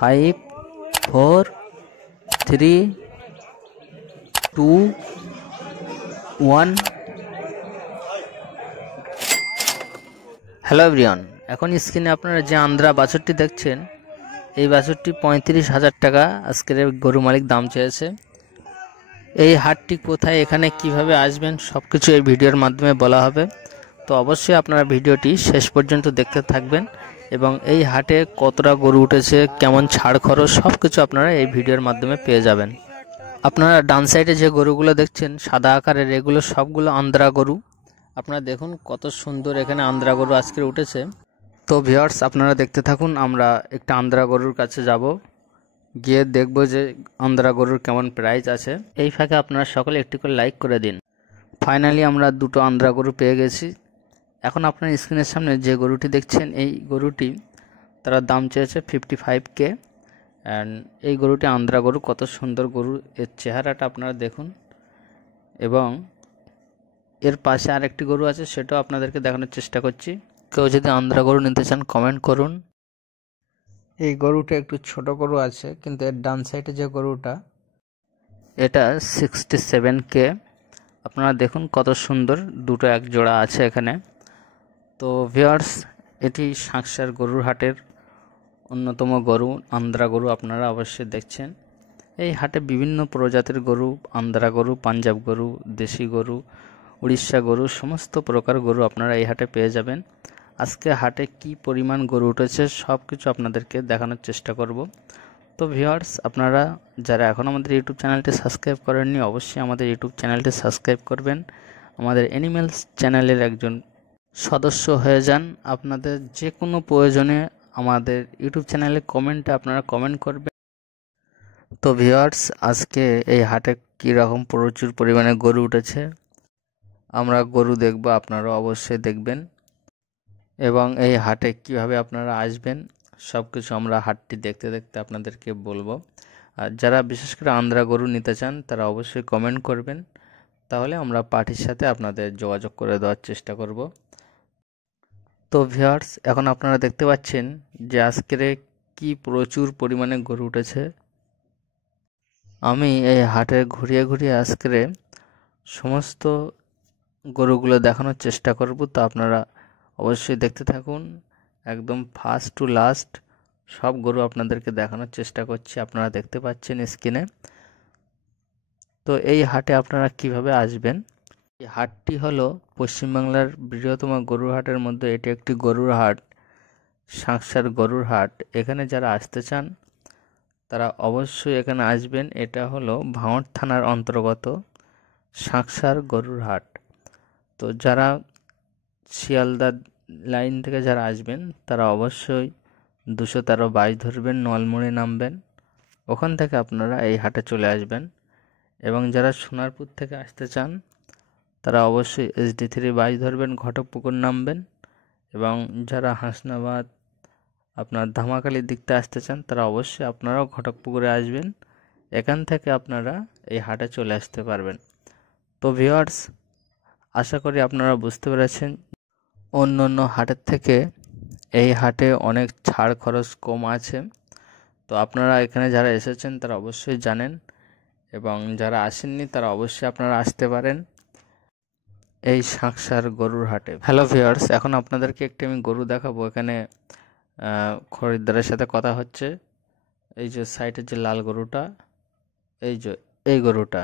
5 4 3 2 1। Hello everyone, এখন স্ক্রিনে আপনারা যে আন্দ্রা বাছুরটি দেখছেন, এই বাছুরটি 35,000 টাকা আজকের গরু মালিক দাম চেয়েছে। এই হাটটি কোথায়, এখানে কিভাবে আসবেন, সব কিছু এই ভিডিওর মাধ্যমে বলা হবে। তো অবশ্যই আপনারা ভিডিওটি শেষ পর্যন্ত দেখতে থাকবেন এবং এই হাটে কতটা গরু উঠেছে, কেমন ছাড় খরচ, সব কিছু আপনারা এই ভিডিওর মাধ্যমে পেয়ে যাবেন। আপনারা ডান সাইডে যে গরুগুলো দেখছেন সাদা আকারের, এগুলো সবগুলো আন্দ্রা গরু। আপনারা দেখুন কত সুন্দর এখানে আন্দ্রা গরু আজকে উঠেছে। তো ভিউয়ার্স, আপনারা দেখতে থাকুন। আমরা একটা আন্দ্রা গরুর কাছে যাব, গিয়ে দেখব যে আন্দ্রা গরুর কেমন প্রাইস আছে। এই ফাঁকে আপনারা সকলে একটি করে লাইক করে দিন। ফাইনালি আমরা দুটো আন্দ্রা গরু পেয়ে গেছি। এখন আপনার স্ক্রিনের সামনে যে গরুটি দেখছেন, এই গরুটি তারা দাম চেয়েছে 55K। অ্যান্ড এই গরুটি আন্দ্রা গরু, কত সুন্দর গরু, এর চেহারাটা আপনারা দেখুন। এবং এর পাশে আরেকটি গরু আছে, সেটাও আপনাদেরকে দেখানোর চেষ্টা করছি। কেউ যদি আন্দ্রা গরু নিতে চান কমেন্ট করুন। এই গরুটা একটু ছোট গরু আছে, কিন্তু এর ডান সাইডে যে গরুটা, এটা 67K। আপনারা দেখুন কত সুন্দর, দুটো এক জোড়া আছে এখানে। তো ভিউয়ার্স, এটি সাঁকসার গরুর হাটের অন্যতম গরু, আন্দ্রা গরু আপনারা অবশ্যই দেখছেন। এই হাটে বিভিন্ন প্রজাতির গরু, আন্দ্রা গরু, পাঞ্জাব গরু, দেশি গরু, উড়িষ্যা গরু, সমস্ত প্রকার গরু আপনারা এই হাটে পেয়ে যাবেন। আজকে হাটে কি পরিমাণ গরু উঠেছে সব কিছু আপনাদেরকে দেখানোর চেষ্টা করব। তো ভিউয়ার্স, আপনারা যারা এখন আমাদের ইউটিউব চ্যানেলটি সাবস্ক্রাইব করেননি, অবশ্যই আমাদের ইউটিউব চ্যানেলটি সাবস্ক্রাইব করবেন। আমাদের অ্যানিম্যালস চ্যানেলের একজন সদস্য হয়ে যান। আপনাদের যে কোনো প্রয়োজনে আমাদের ইউটিউব চ্যানেলে কমেন্টে আপনারা কমেন্ট করবেন। তো ভিউয়ার্স, আজকে এই হাটে কীরকম প্রচুর পরিমাণে গরু উঠেছে, আমরা গরু দেখব, আপনারাও অবশ্যই দেখবেন। এবং এই হাটে কিভাবে আপনারা আসবেন সব কিছু আমরা হাটটি দেখতে দেখতে আপনাদেরকে বলবো। আর যারা বিশেষ করে আন্দ্রা গরু নিতে চান তারা অবশ্যই কমেন্ট করবেন, তাহলে আমরা পার্টির সাথে আপনাদের যোগাযোগ করে দেওয়ার চেষ্টা করব। তো ভিউয়ার্স, এখন আপনারা দেখতে পাচ্ছেন যে আজকের কি প্রচুর পরিমাণে গরু উঠেছে। আমি এই হাটে ঘুরিয়ে ঘুরিয়ে আজকের সমস্ত গরুগুলো দেখানোর চেষ্টা করব। তো আপনারা অবশ্যই দেখতে থাকুন, একদম ফার্স্ট টু লাস্ট সব গরু আপনাদেরকে দেখানোর চেষ্টা করছি। আপনারা দেখতে পাচ্ছেন স্ক্রিনে। তো এই হাটে আপনারা কিভাবে আসবেন, এই হাটটি হলো পশ্চিমবাংলার বৃহত্তম গরুর হাটের মধ্যে এটি একটি গরুর হাট, সাঁকসার গরুর হাট। এখানে যারা আসতে চান তারা অবশ্যই এখানে আসবেন। এটা হলো ভাঙড় থানার অন্তর্গত সাঁকসার গরুর হাট। তো যারা শিয়ালদা লাইন থেকে যারা আসবেন তারা অবশ্যই 213 বাস ধরবেন, নলমুড়ি নামবেন, ওখান থেকে আপনারা এই হাটে চলে আসবেন। এবং যারা সোনারপুর থেকে আসতে চান তারা অবশ্যই SD3 বাস ধরবেন, ঘটকপুকুর নামবেন। এবং যারা হাসনাবাদ, আপনার ধামাখালির দিকতে আসতে চান তারা অবশ্যই আপনারাও ঘটকপুকুরে আসবেন। এখান থেকে আপনারা এই হাটে চলে আসতে পারবেন। তো ভিউয়ার্স, আশা করি আপনারা বুঝতে পেরেছেন অন্য অন্য হাটের থেকে এই হাটে অনেক ছাড় খরচ কম আছে। তো আপনারা এখানে যারা এসেছেন তারা অবশ্যই জানেন, এবং যারা আসেননি তারা অবশ্যই আপনারা আসতে পারেন এই সাঁকসার গরুর হাটে। হ্যালো ভিউয়ার্স, এখন আপনাদেরকে একটি আমি গরু দেখাবো। এখানে খরিদ্দারের সাথে কথা হচ্ছে। এই যে সাইডের যে লাল গরুটা, এই গরুটা,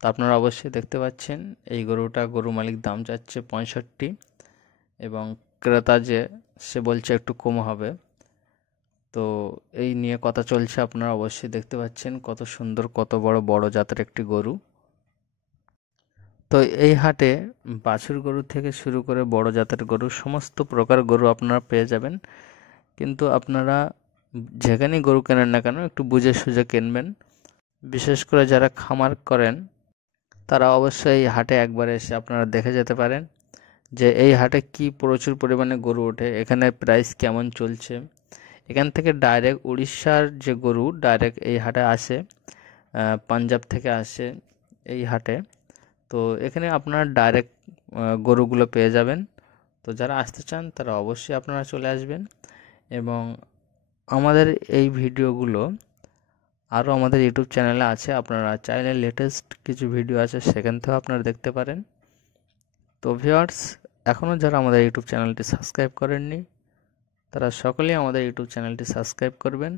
তো আপনারা অবশ্যই দেখতে পাচ্ছেন এই গরুটা গরু মালিক দাম চাচ্ছে 65, এবং ক্রেতা যে সে বলছে একটু কম হবে। তো এই নিয়ে কথা চলছে, আপনারা অবশ্যই দেখতে পাচ্ছেন কত সুন্দর, কত বড় বড় জাতের একটি গরু। তো এই হাটে বাছুর গরু থেকে শুরু করে বড় জাতের গরু, সমস্ত প্রকার গরু আপনারা পেয়ে যাবেন। কিন্তু আপনারা যেখানেই গরু কেনেন না কেন একটু বুঝে সুঝে কিনবেন। বিশেষ করে যারা খামার করেন তারা অবশ্যই এই হাটে একবার এসে আপনারা দেখে যেতে পারেন যে এই হাটে কি প্রচুর পরিমাণে গরু ওঠে, এখানে প্রাইস কেমন চলছে। এখান থেকে ডাইরেক্ট উড়িষ্যার যে গরু ডাইরেক্ট এই হাটে আসে, পাঞ্জাব থেকে আসে এই হাটে। তো এখানে আপনারা ডাইরেক্ট গরুগুলো পেয়ে যাবেন। তো যারা আসতে চান তারা অবশ্যই আপনারা চলে আসবেন। এবং আমাদের এই ভিডিওগুলো আরও আমাদের ইউটিউব চ্যানেলে আছে, আপনারা চাইলে লেটেস্ট কিছু ভিডিও আছে সেখান থেকেও আপনারা দেখতে পারেন। তো ভিউয়ার্স, এখনও যারা আমাদের ইউটিউব চ্যানেলটি সাবস্ক্রাইব করেননি তারা সকলেই আমাদের ইউটিউব চ্যানেলটি সাবস্ক্রাইব করবেন,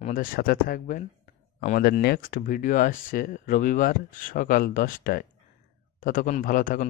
আমাদের সাথে থাকবেন। আমাদের নেক্সট ভিডিও আসছে রবিবার সকাল 10টায়। ততক্ষণ ভালো থাকুন।